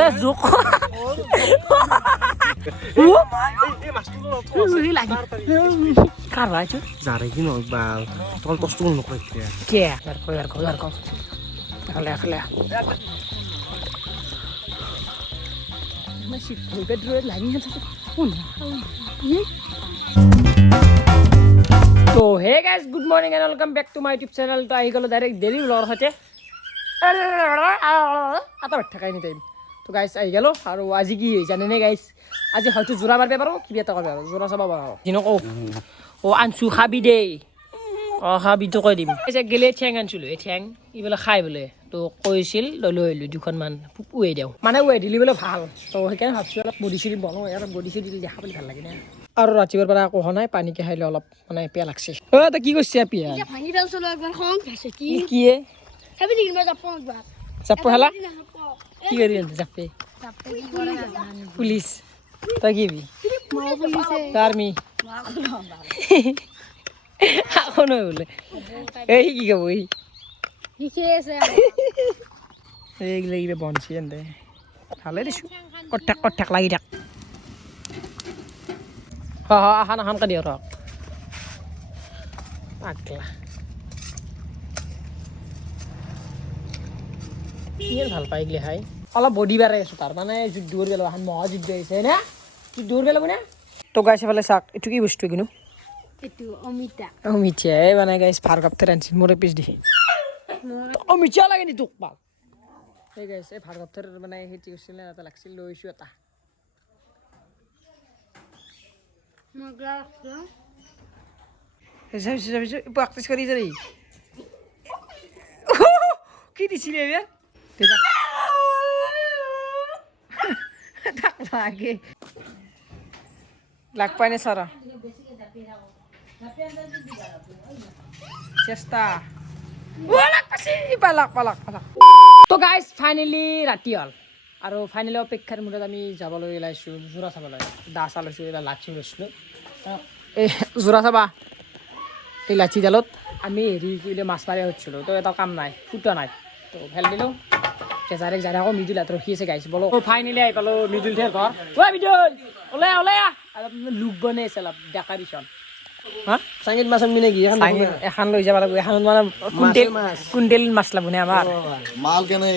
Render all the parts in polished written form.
a joke ও এই মাছটো তো লাগি কার ভাইছো জারে কি নয় বাল তল কষ্ট নকরে কে আর কো খালে মাসি ভুলবে ধরে লাগি আছে তো hey guys good morning and welcome back to my YouTube channel তো আই গেল ডাইরেক্ট ডেলি ব্লগ হতে আতা ঠাকাই নি টাইম তো গাইস আই গেল আর আজি কি জানে নে গাইস আজি হয়তো জোড়া মারবে পারো কি বিয়া করবে আর জোড়া চাবা পারো জিনকো ও আনছু খাবি দে ও খাবি তো কই দিম এসে গেলে ঠ্যাং আনছিল এই ঠ্যাং ইবেলা খাই বলে তো কইছিল লৈ লইলো দুখন মান উয়ে দেও মানে উয়ে দিলি বলে ভাল তো সেইকাৰণে ভাবছো অলপ বডি চিলি বনো আৰু বডি চিলি দিলে দেখা পালি ভাল লাগে না আৰু ৰাতিপুৱাৰ পৰা একো হোৱা নাই পানীকে খাইলে অলপ মানে পিয়া লাগছে ও তা কি কৈছে পিয়া ভাঙি দাও চলো একবার খং খাইছে কি কি খাবি নি মই যাপো একবার চাপো হেলা কি কৰি আছে চাপে পুলিচ তই কি বি মা পুলিছে আর্মি এখন বলে এই কি কব এই হিকে আছে এইগুলো এইগুলো বনছি এনতে ভালে দিছো কঠাক লাগি থাক আহান কা দিও রক পাগলা ইয়ে ভাল পাই গলে হাই অলপ বডি বাড়াই আছো তার মানে যুদ্ধর গেল এখন মহা যুদ্ধ হয়েছে না যুদ্ধর গেল না তো গাইছে ফেলে চাক এইটো কি বস্তু কিনো এটু অমিতা অমিতা মানে গাইছ ফার কাপতে রানছি মোরে পিছ দি অমিতা লাগে নি তোক পাল এই গাইছে ফার কাপতের মানে হেটি করছিল না এটা লাগছিল লইছো এটা মগলা এসে প্র্যাকটিস করি যাই কি দিছিলে বে লাগে লাগ পাই না সারা চেষ্টা পালাক তো গাইজ ফাইনেলি ৰাতি হ'ল আৰু ফাইনেলি অপেক্ষাৰ মূৰত আমি যাবলৈ ওলাইছোঁ যোৰা চাবলৈ দা চা লৈছোঁ এটা লাচি লৈছিলোঁ এই যোৰা চাবা এই লাচিডালত আমি হেৰি কৰিলে মাছ মাৰি হৈছিলোঁ তো এটা কাম নাই ফুটা নাই তো ফেল দিলোঁ কেজাৰেক যাৰে আকৌ মিডিল হাত ৰখি আছে গাইছ বলো ফাইনেলি আহি পালোঁ মিডিল ঠেৰ ঘৰ ঐ মিডিল ওলাই লুক বনাই আছে অলপ ডেকা বিচন হা সাঙ্গীত মাছ আমি নাকি এখন লৈ যাব লাগিব এখন মানে কুইণ্টেল মাছ লাগব নে আমাৰ মাল কেনে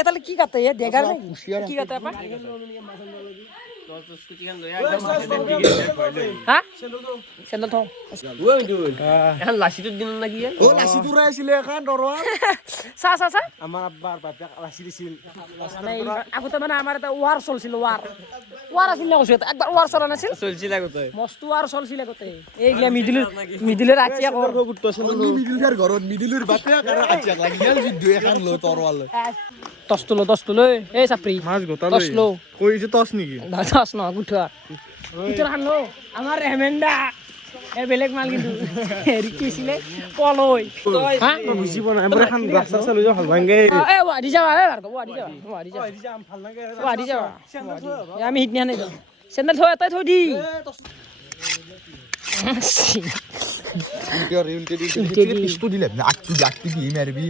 এটালে কি কাটে দেগাৰ কি কাটে আপা হা চেন্ডেল থওঁ এখন লাচিটোৰ দিন নাকি ও লাসি তুৰা আছিলে এখন দৰওয়া চা আমাৰ আব্বাৰ বাপেক লাচি দিছিল মানে আগতে মানে আমাৰ এটা ৱাৰ চলছিল ৱাৰ আছিল না কৈছো একবাৰ ৱাৰ চলা নাছিল চলছিল আগতে মস্ত ৱাৰ চলছিল আগতে এইগিলা মিডিলৰ আচিয়া কৰ অন্য মিডিলেৰ ঘৰত মিডিলেৰ বাপে আৰ আচিয়া লাগি গেল যুদ্ধ এখন লো তৰওয়াল তস্তলৈ এই চাপৰি মাছ গোটা তছলো কইছে টস নেকি তছ ন গুঠা খান লো আমাৰ ৰেমেণ্ডা এ বেলেগ মাল কিন্তু হেৰি কি আছিলে পলই হা বুজি পোৱা নাই মই এখন ৰাস্তা চালৈ যাওঁ ভাল ভাঙে এ ৱাদি যাবা ৱাদি যাবা আমি হিট নিয়া নাই চেণ্ডেল থৈ এটাই থৈ দি পিস্তু দিলে আকটি দি মারবি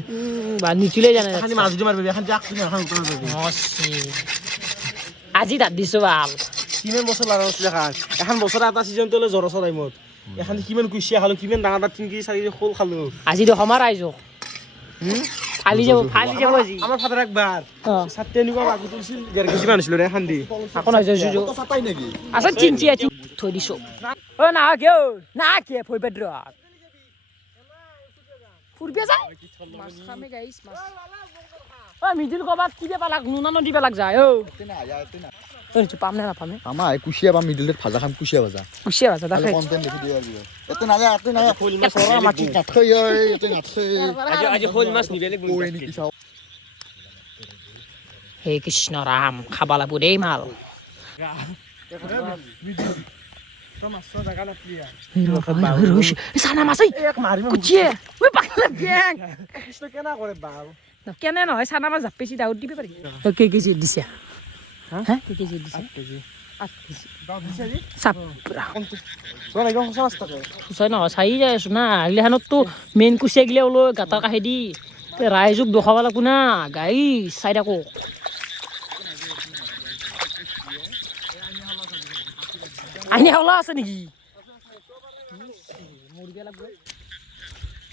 বা নিচুলে জানা খালি মাছ দি মারবি এখন যাক তুমি এখন উত্তৰ দিবি আজি দাঁত দিছো ভাল কিমান বছৰ লাগা আছিল এখন বছৰ এটা সিজন তলে জ্বৰ টাইমত এখন কিমান কুচিয়া খালো কিমান ডাঙৰ ডাঙৰ 3 কেজি 4 কেজি খোল খালো আজি তো সমাৰ আইছো ফালি যাব আজি আমাৰ ফাদাৰ একবাৰ সাততে নিবা লাগু তুলছিল 1.5 কেজি মান আছিল ৰে এখন দি আকৌ নাই যাইছো তো সাতাই নাকি আচ্ছা চিনচি আছি থৈ দিছো ও না কে ফই পেড্ৰ ফুরবে যায় মাছ খামে গাইস মাছ ও মিডিল কবাত কি বে পালাক নুনা নদী পালাক যায় ও তেনা তেনা ওই পাম না পামে আমা কুশিয়া বা মিডিলের ভাজা খাম কুশিয়া ভাজা দেখে কন্টেন্ট দেখি দিবার দিও এতে না ফুল মাছ সরা মাটি থই এতে না থই আজি খোল মাছ নিবেলে ওই নি কিছাও হে কৃষ্ণ রাম খাবা লাগব দেই মাল সানা মাছই কুচিয়ে ওই পাগলা ব্যাং কৃষ্ণ কেনা কৰে বাল কেনে নহয় সানা মাছ জাপেছি দাউত দিবে পাৰি কে কেজি দিছে হ্যাঁ কে কেজি দিছে 8 কেজি 8 কেজি চাপৰা তোমাৰ একদম সঁচা ৰাস্তাতে সঁচাই নহয় চাই যাই আছো না এইগিলাখানততো মেইন কুচিয়া গিলা ওলো গাঁতৰ কাষেদি ৰাইজক দেখাব লাগিব না গাই চাই থাকো আইনি হাওলা আছে নেকি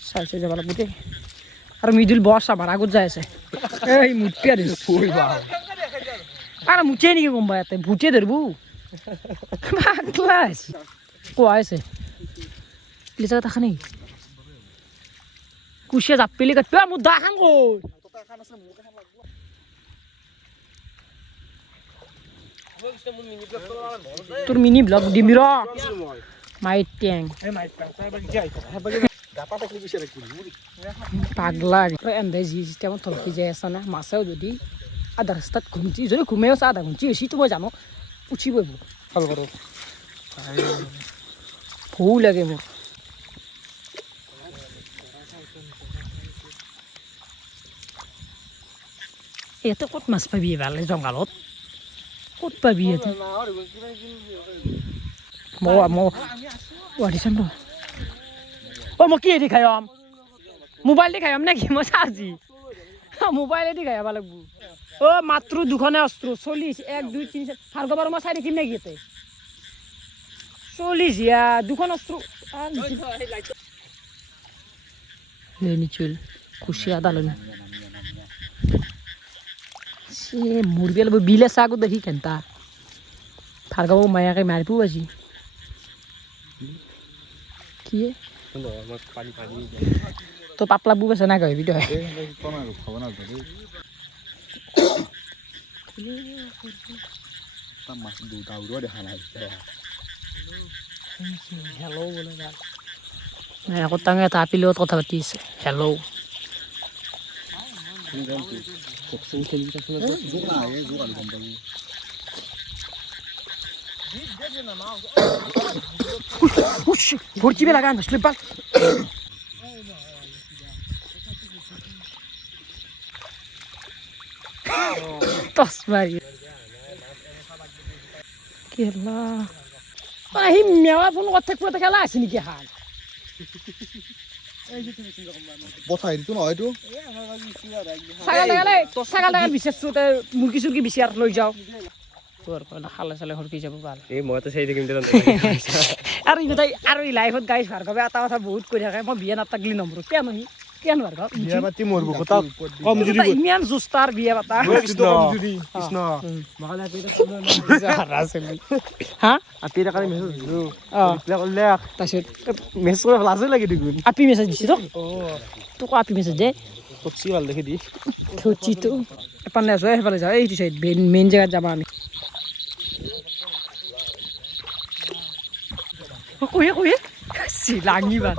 চাই চাই যাব লাগিব দেই আৰু মৃদুল বছ আমাৰ আগত যাই আছে এই মুঠি আৰু আৰু মুঠে নেকি গম পাই ইয়াতে ভুটে ধৰিব ক্লাছ কোৱা আছে লিচা দেখা নেকি কুচিয়া জাপ পেলি কাটবে মোৰ দা খান গ'ল তোৰ মিনি ব্লগ দিমি ৰ মাইট টেং পাগলা এন্ধাই যি চিষ্টেমত থলকি যাই আছা না মাছেও যদি আধা ৰাস্তাত ঘুমটি যদি ঘুমেও আছে আধা ঘুমটি বেছি তো মই জানো উঠিবই ভাল কৰোঁ ভয়ো লাগে মোৰ ইয়াতে ক'ত মাছ পাবি ভাল জংঘালত ক'ত পাবি ইয়াতে চাম ৰ মই কি এদি খাই মোবাইল দি খাই নে কি মই চাজি মোবাইলেদি খাই লাগিব মাত্ৰ দুখনে অস্ত্ৰ 40 1 2 3 4 ভাৰ্গৱ মই চাই দেখিম নেকি ইয়াতে 40 ইয়া দুখন অস্ত্ৰ নিচুল কুচিয়া দালন সে মুৰগেল বিলে সাগো দেখি কেনতা ভাৰ্গৱ মায়াকে মারিবো আজি কি তো পাপলা বু আছে না কইবি তো হেল্ল বলে গাল আকৌ তাঙে তাপিলত কথা পাতি আছে হেল্ল ভর্তি বে লাগান স্লিপ বাল তস মারি কেলা আহি মেলা ফোন কথা কথা খেলা আছে নেকি হাল পঠাই দিতো নহয় এইটো ছাগাল বিচাৰছো মুৰ্গী চুৰ্গী বিচাৰ লৈ যাওঁ তোৰ পৰা খালে চালে সৰকি যাব ভাল এই মইতো চাই থাকিম আৰু ইহঁতে আৰু এই লাইফত গাইছ ভাৰ্গৱে এটা কথা বহুত কৈ থাকে মই বিয়া নাপাগলি নম্বৰ কিয় নহয় কিয় ভাৰ্গৱ বিয়া পাতি মৰব কথা কমজুৰি ইমান জোস্তাৰ বিয়া পাতা কমজুৰি কৃষ্ণ হা আপি এটা কাৰণে মেছেজ দিছো ৰিপ্লাই কৰিলে তাৰপিছত মেছেজ কৰা লাজে লাগি দেখোন আপি মেছেজ দিছি তোক আপি মেছেজ দে টক্সি ভাল দেখি দি থচিটো এপানে আছো সেইফালে যাওঁ এইটো চাইড মেইন জেগাত যাবা আমি কয়ে লাঙি বাল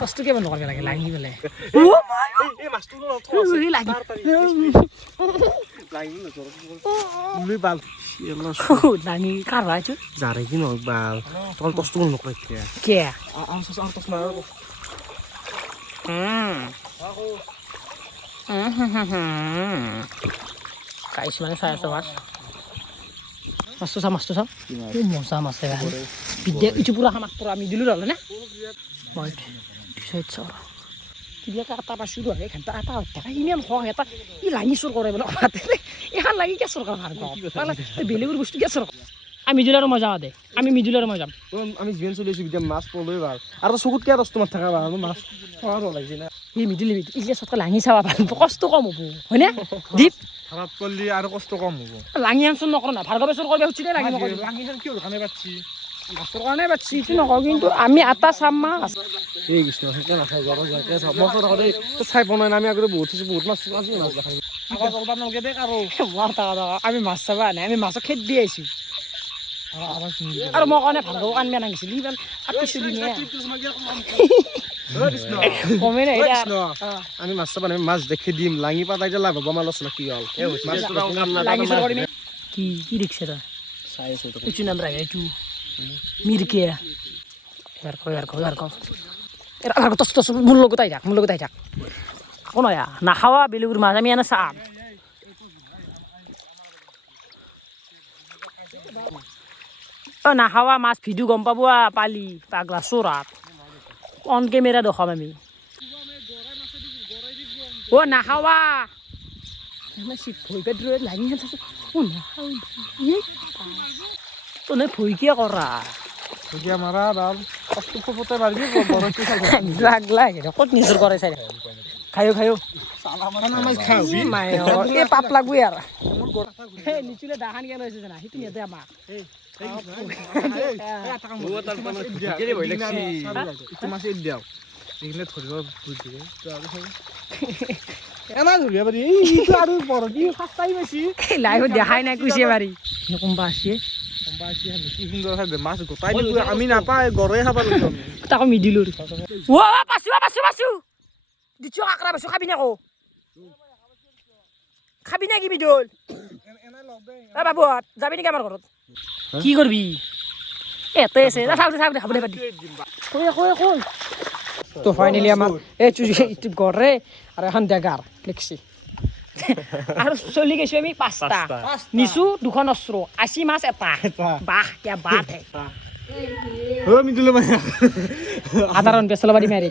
কষ্ট কিয় নকৰিব লাগে লাঙি পেলাই লাঙি কাৰবা এইটো যাৰে কি নহয় বাল তল কষ্ট নকৰে কে কাইছ মানে চাই আছো মাছটো চা মজা মাছ বিদ্যা ইটো পুৰা মাছ পুৰা আমি দিলোঁ ৰ'লে না মই চাইড চাওঁ কিবাকে এটা পাইছোঁ আৰু এখানটা এটা থাকে ইমান হওক এটা ই লাঙি চোৰ কৰে বোলে এখন লাঙি কিয় চোৰ কৰে বেলেগৰ বস্তু কিয় চোৰ কৰে আমি মিজুল আৰু মই যাওঁ দে আমি মিজুল আৰু মই যাম আমি যিমান চলি আছোঁ এতিয়া মাছ পলৈ ভাল আৰু চকুত কিয় দহ তোমাৰ থকা ভাল মাছ খোৱা লাগিছে না এই মিডিল এতিয়া চতকৈ লাঙি চাবা ভাল কষ্ট কম হ'ব হয়নে দীপ ভাড়াত কৰিলে আৰু কষ্ট কম হ'ব লাঙি চোৰ নকৰ না ভাৰ্গৱে চোৰ কৰিব খুজি লাঙি নকৰিব লাঙিখন কিয় কাৰণে পাচ্ছি মাছৰ কাৰণে বাচ্ছি এইটো নকওঁ কিন্তু আমি আটা চাম মাছ এই কৃষ্ণ সেইকে নাখাই যাব মই দেই চাই পোৱা নাই আমি আগতে বহুত মাছ আমি মাছ চাবা নাই আমি মাছক খেত দি আহিছোঁ আৰু মই কাৰণে ভাৰ্গৱ আনবা নাগিছিল ইমান কমে নাই আমি মাছ চাবা নাই মাছ দেখি দিম লাঙি পাতাই যে লাভ হ'ব আমাৰ লছ কি হ'ল কি দেখিছে তই চাই আছো এইটো নাম ৰাখে এইটো মিৰকে মোৰ লগত আহি থাক কোন নাখাৱা বেলেগৰ মাছ আমি এনে চাম অ নাখাৱা মাছ ভিডিঅ' গম পাব পালি পাগলা চোৰাত অন কেমেৰা দেখাম আমি অ নাখাৱা তনে ভয় কিয় কৰা এতিয়া মাৰা ডাল কষ্ট ফপতে মাৰিবি গৰমটো লাগলা ক'ত নিজৰ কৰে চাই খায়ো এই পাপ লাগবই আৰু নিচুলে দাহান কেন হৈছে জানা সেইটো নিয়তে আমাক দেখাই নাই কুচিয়ে মাৰি কোনবা আছে মাছ গোটাই দিব আমি নাপায় গড়ে খাব লাগিব তাকো মিডিলো পাছো দিছো কাকৰা পাছো খাবি নাকো খাবি না কি বিদল এ বাবু যাবি নেকি আমাৰ ঘৰত কি কৰবি এতে আছে খাবলৈ পাতি তো ফাইনেলি আমাৰ এই চুজি গড়ে আৰু এখন ডেগাৰ লিখছি আৰু চলি গৈছো আমি 5টা নিচু 2খন অস্ত্ৰ 80 মাছ এটা বাহ কি বাত হে আধাৰণ পেছ লবাদি মাৰি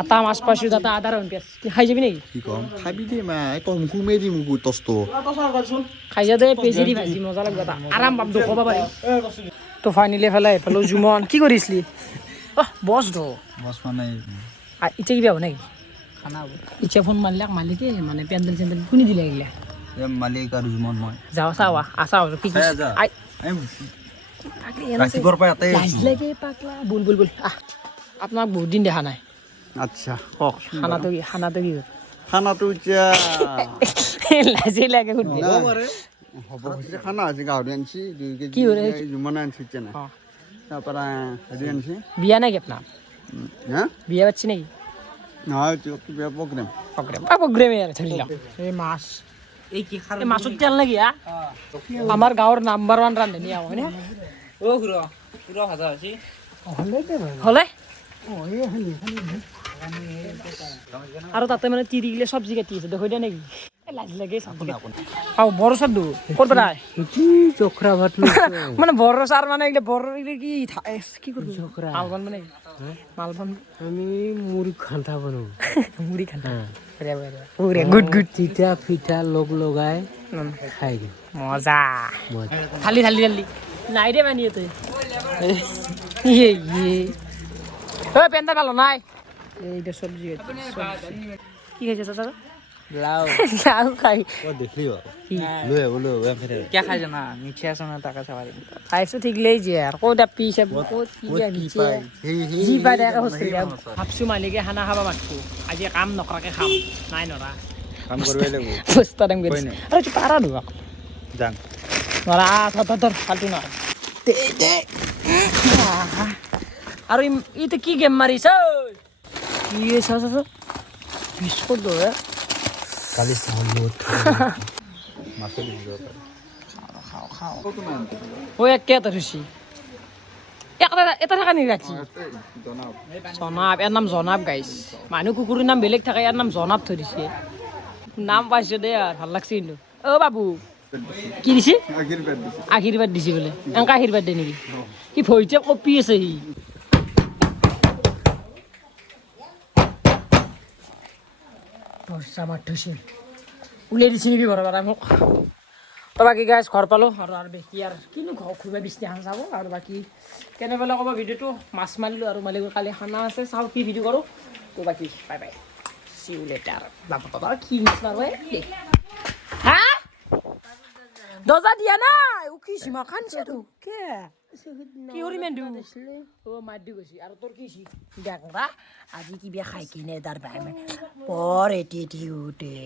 আটা মাছ পাইছো তাতে আধাৰণ পেছ খাই যাবি নেকি কি কম খাবি দে মা কম ঘুমে দি মোক টস্ত খাই যা দে পেজি দি ভাজি মজা লাগব এটা আৰাম পাম দুখবা পাৰি তো ফাইনেলি ফেলো জুমন কি কৰিছলি বছ দো বস মানে ইচ্ছা কিবা হ'ব নেকি খানা হ'ব ইচ্ছা ফোন মালিকে মানে পেণ্ডেল চেণ্ডেল শুনি দিলে এইগিলা মালিক আৰু জুমন মই যাওঁ চাৱা আছা কি কি ৰাতিপুৱাৰ পৰা ইয়াতে বুল আপোনাক বহুত দিন দেখা নাই আচ্ছা কওক খানাটো কি খানাটো এতিয়া লাজি লাগে সুধবি হ'ব হৈছে খানা আছে গাহৰি আনিছি 2 কি হ'ল কেজি জুমনা আনিছি চেনে তাৰপৰা হেৰি আনিছি বিয়া নেকি আপোনাৰ হা বিয়া পাচ্ছি নেকি নহয় কিবা প্ৰগ্ৰেম প্ৰগ্ৰেমে আৰু ধৰিলাম এই মাছ এই মাছৰ তেল নেকি আমাৰ গাঁৱৰ নাম্বাৰ 1 ৰান্ধনি হয়নে হলে আৰু তাতে মানে তিৰি গিলে চব্জি কাটি আছে দেখুৱাই দিয়া নেকি লাজ লাগে বড় চাৰ দু ক'ত পেলাই জখৰা ভাত মানে বড় চাৰ মানে এইগিলা বড় কি কৰিব মালবন মানে মালবন আমি মুড়ি খান্থা বনাওঁ মুড়ি খান্থা গুড তিতা ফিটা লগাই খাই দিওঁ মজা থালি নাই দে মানি তই পেণ্টা ভালো নাই এইটা চব্জি কি খাইছে চাচা লাউ খাই দেখলি क्या खाई जाना मीठा सोना टाका सवारी खाइছো ঠিক লেই যে আর কোটা পিছে কোট কি দিছে জি পাই দেখা হচ্ছে ভাবছো মালিকে খানা খাবা মাতছো আজি কাম নকৰাকে খাম নাই নৰা কাম কৰিবই লাগিব বস্তা দাম গৈছে আৰে চুপ পাৰা দুবা যাং নৰা ধৰ ফালতু না আৰু ইতে কি গেম মাৰিছ কি চাচ বিস্কুট দে কালি চাউল মাছে দিব খাও ও একে তৰছি এটা থাকা নি ৰাখি জনাব এৰ নাম জনাব গাইছ মানুহ কুকুৰৰ নাম বেলেগ থাকে ইয়াৰ নাম জনাব থৈ দিছে নাম পাইছো দে আৰ ভাল লাগছে কিন্তু ও বাবু কি দিছে আশীৰ্বাদ দিছে বোলে এনেকা আশীৰ্বাদ দে নেকি কি ভৰিতে কপি আছে সি উলিয়াই দিছে নেকি ঘৰৰ পৰা মোক তো বাকী গাইজ ঘৰ পালোঁ আৰু বেছি আৰু কিনো খুবেই বিছনাখন চাব আৰু বাকী কেনেবালে ক'ব ভিডিঅ'টো মাছ মাৰিলোঁ আৰু মালিকৰ কালি খানা আছে চাওঁ কি ভিডিঅ' কৰোঁ তো বাকী bye bye see you later বাবা কি মাছ মাৰো হা দৰ্জা দিয়া নাই কি সীমা খানছে তো কে কি হৰি মেন্দু ও মাৰ দি গৈছি আৰু তোৰ কি দেখৰা আজি কিবা খাই কিনে তাৰ বাই পৰ এটি উঠে